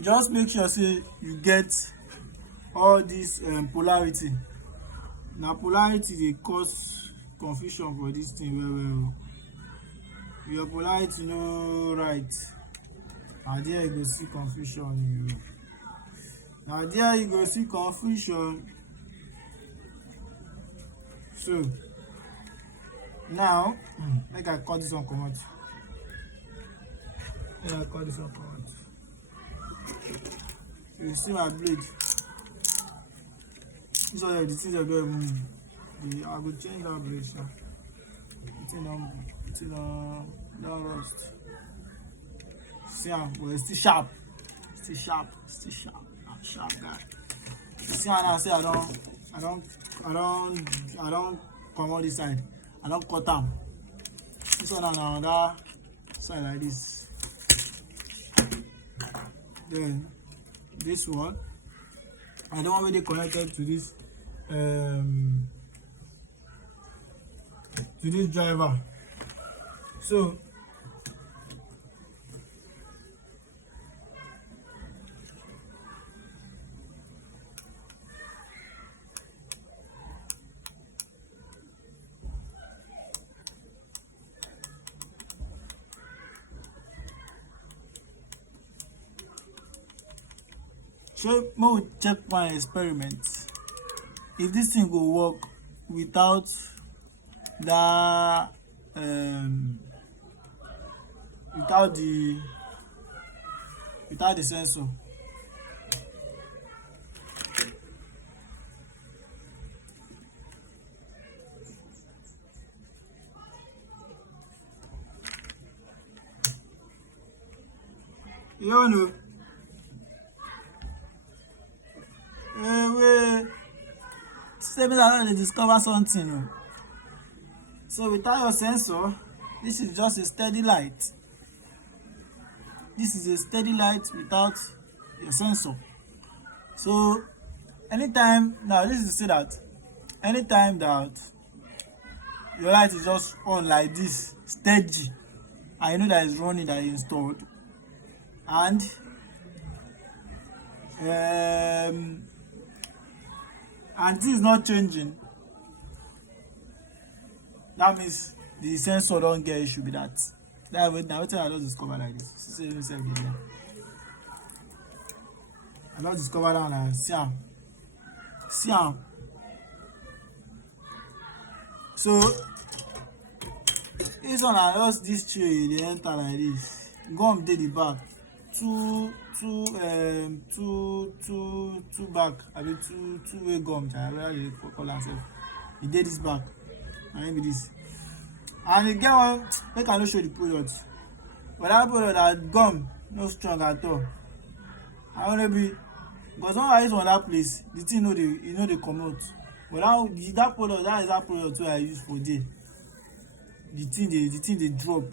just make sure say you get all this polarity. Na polarity dey cause confusion for this thing well well. Your polarity no right, na there you go see confusion. Na there you go see confusion. So now make I cut this one comot. You see my blade, this one the thing dey don move. I go change that blade sha. The thing don rust. See am, but it's still sharp. I'm sharp guy. You see am now, say I don comot this side. I don cut am. This one na another side like this. Then this one, I don't want to be connected to this driver. So make we check one experiment. If this thing go work without that without the sensor. You don't know. Say I don't discover something. So without your sensor, this is just a steady light. This is a steady light without your sensor. So anytime now, this is to say that anytime that your light is just on like this, steady, and you know that it's running, that is installed, and this is not changing, that means the sensor don't get issue with that. That way, now I just discover like this. See yourself there. I just discover that and see am. So this one I just this tray they enter like this. Gum dey the back. Two back. I mean two-way gum. I really call myself. E dey this back. And be this. And you get one, make I no show the product. But that product, that gum, no strong at all. I wanna be, because when I use on that place, the thing they come out. But that product, that is that product where I use for there. The thing they drop.